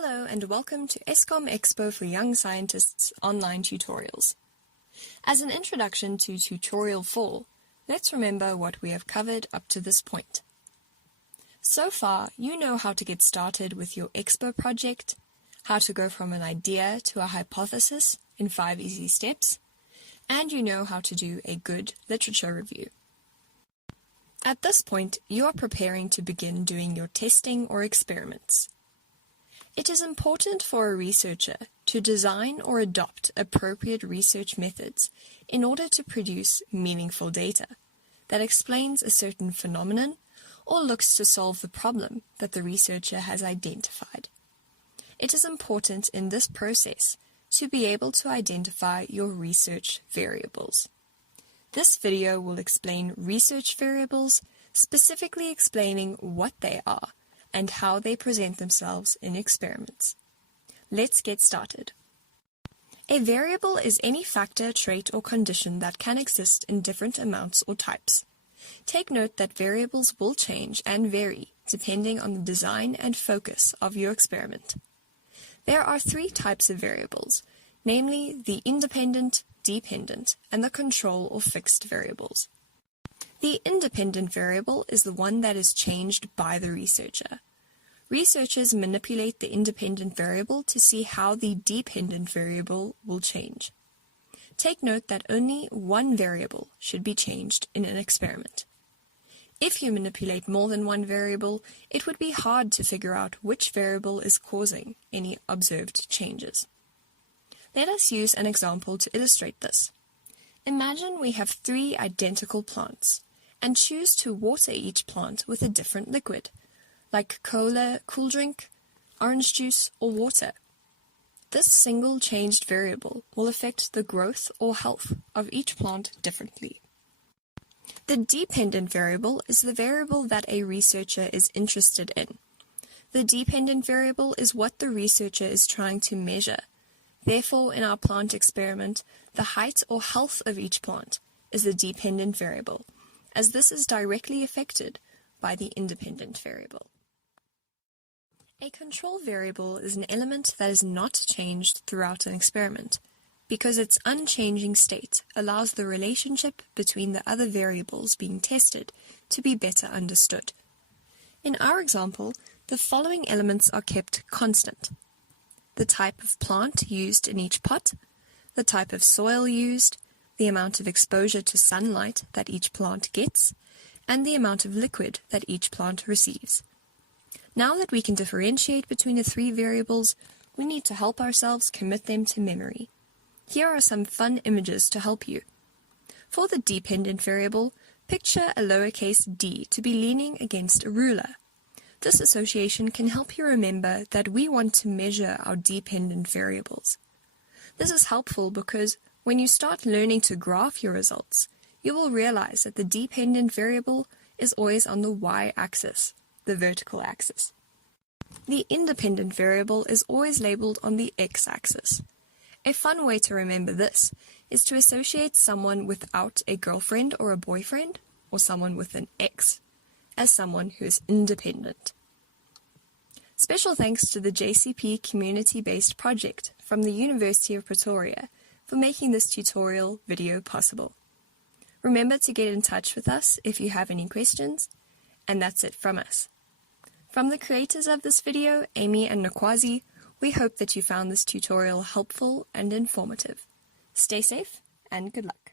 Hello and welcome to Eskom Expo for Young Scientists online tutorials. As an introduction to Tutorial 4, let's remember what we have covered up to this point. So far, you know how to get started with your Expo project, how to go from an idea to a hypothesis in 5 easy steps, and you know how to do a good literature review. At this point, you are preparing to begin doing your testing or experiments. It is important for a researcher to design or adopt appropriate research methods in order to produce meaningful data that explains a certain phenomenon or looks to solve the problem that the researcher has identified. It is important in this process to be able to identify your research variables. This video will explain research variables, specifically explaining what they are and how they present themselves in experiments. Let's get started. A variable is any factor, trait, or condition that can exist in different amounts or types. Take note that variables will change and vary depending on the design and focus of your experiment. There are 3 types of variables, namely the independent, dependent, and the control or fixed variables. The independent variable is the one that is changed by the researcher. Researchers manipulate the independent variable to see how the dependent variable will change. Take note that only one variable should be changed in an experiment. If you manipulate more than one variable, it would be hard to figure out which variable is causing any observed changes. Let us use an example to illustrate this. Imagine we have 3 identical plants and choose to water each plant with a different liquid, like cola, cool drink, orange juice, or water. This single changed variable will affect the growth or health of each plant differently. The dependent variable is the variable that a researcher is interested in. The dependent variable is what the researcher is trying to measure. Therefore, in our plant experiment, the height or health of each plant is the dependent variable, as this is directly affected by the independent variable. A control variable is an element that is not changed throughout an experiment, because its unchanging state allows the relationship between the other variables being tested to be better understood. In our example, the following elements are kept constant: the type of plant used in each pot, the type of soil used, the amount of exposure to sunlight that each plant gets, and the amount of liquid that each plant receives. Now that we can differentiate between the 3 variables, we need to help ourselves commit them to memory. Here are some fun images to help you. For the dependent variable, picture a lowercase d to be leaning against a ruler. This association can help you remember that we want to measure our dependent variables. This is helpful because when you start learning to graph your results, you will realize that the dependent variable is always on the y-axis, the vertical axis. The independent variable is always labeled on the x-axis. A fun way to remember this is to associate someone without a girlfriend or a boyfriend, or someone with an X, as someone who is independent. Special thanks to the JCP community-based project from the University of Pretoria for making this tutorial video possible. Remember to get in touch with us if you have any questions, and that's it from us. From the creators of this video, Amy and Nkwazi, we hope that you found this tutorial helpful and informative. Stay safe and good luck.